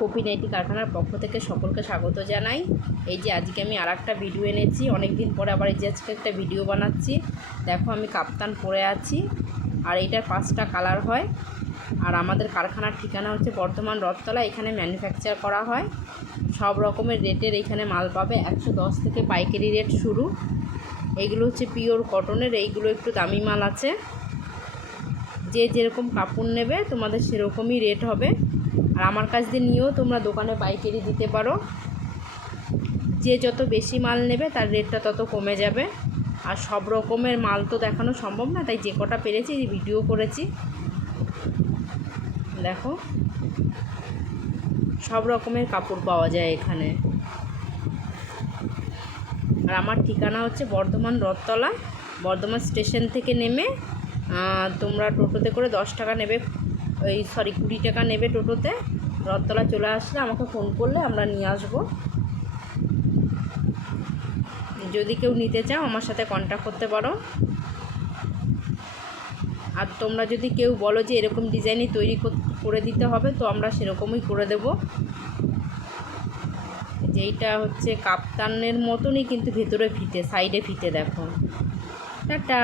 Copy nightie কারখানার পক্ষ থেকে সকলকে স্বাগত জানাই। এই যে আজকে আমি আরেকটা ভিডিও এনেছি, অনেক দিন পরে আবার এই যে আজকে একটা ভিডিও বানাচ্ছি। দেখো আমি কাপ্তান পরে আছি, আর এইটার 5টা কালার হয়। আর আমাদের কারখানার ঠিকানা হচ্ছে বর্ধমান রথতলা। এখানে ম্যানুফ্যাকচার করা হয়, সব রকমের রেটের এইখানে মাল পাবে। 110 থেকে পাইকারি রেট শুরু। এইগুলো হচ্ছে পিওর কটনের, এইগুলো একটু দামি মাল আছে। যে যেরকম কাপড় নেবে তোমাদের সেরকমই রেট হবে। আর আমার কাছ দিয়ে নিয়েও তোমরা দোকানে পাইকারি দিতে পারো। যে যত বেশি মাল নেবে তার রেটটা তত কমে যাবে। আর সব রকমের মাল তো দেখানো সম্ভব না, তাই যে কটা পেরেছি ভিডিও করেছি। দেখো সব রকমের কাপড় পাওয়া যায় এখানে। আর আমার ঠিকানা হচ্ছে বর্ধমান রথতলা। বর্ধমান স্টেশন থেকে নেমে তোমরা টোটোতে করে 10 টাকা নেবে, 20 টাকা নেবে টোটোতে। রথতলা চলে আসলে আমাকে ফোন করলে আমরা নিয়ে আসবো। যদি কেউ নিতে চাও আমার সাথে কন্ট্যাক্ট করতে পারো। আর তোমরা যদি কেউ বলো যে এরকম ডিজাইনই তৈরি করে দিতে হবে, তো আমরা সেরকমই করে দেব। যেইটা হচ্ছে কাপ্তানের মতনই, কিন্তু ভেতরে ফিতে, সাইডে ফিতে। দেখো, টাটা।